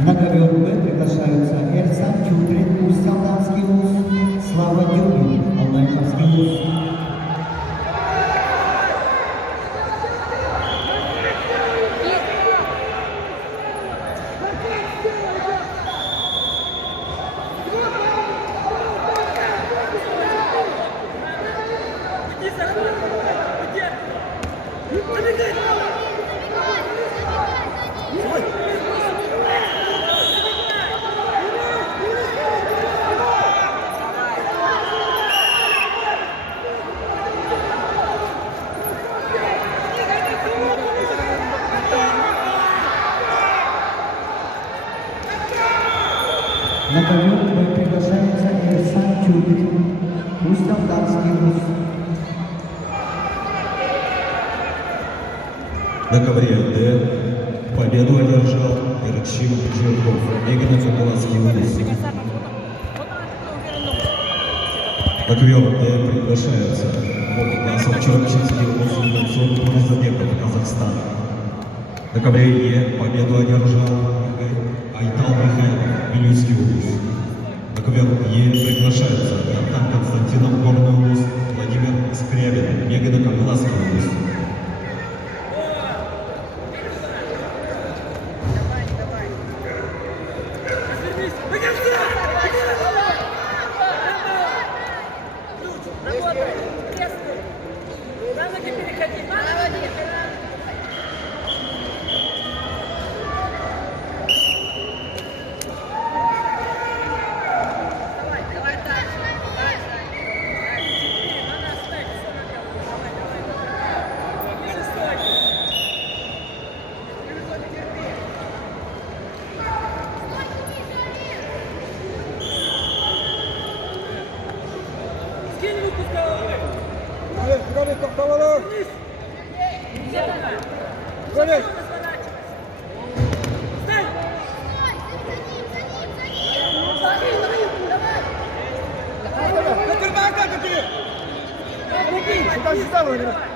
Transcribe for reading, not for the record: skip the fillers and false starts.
На ковер Б приглашаются Эрсан Чудрин, Усть-Алдамский вуз, Слава Дюбин, Алтайховский вуз. На ковер Б приглашается Эрсан Чудрин, Усть-Алдамский вуз. На ковре Д победу одержал Ирчим Жирков, Меганационалский вуз. На ковер Д приглашается Классов Черчинский вуз Мансур Мурзабеков, Казахстан. На ковре Е победу одержал Айтал Михайлов, Вилюйский вуз. На ковер Е приглашаются Артам Константинов, Горный вуз, Владимир Скрябин, Меганационалский вуз. Сюда,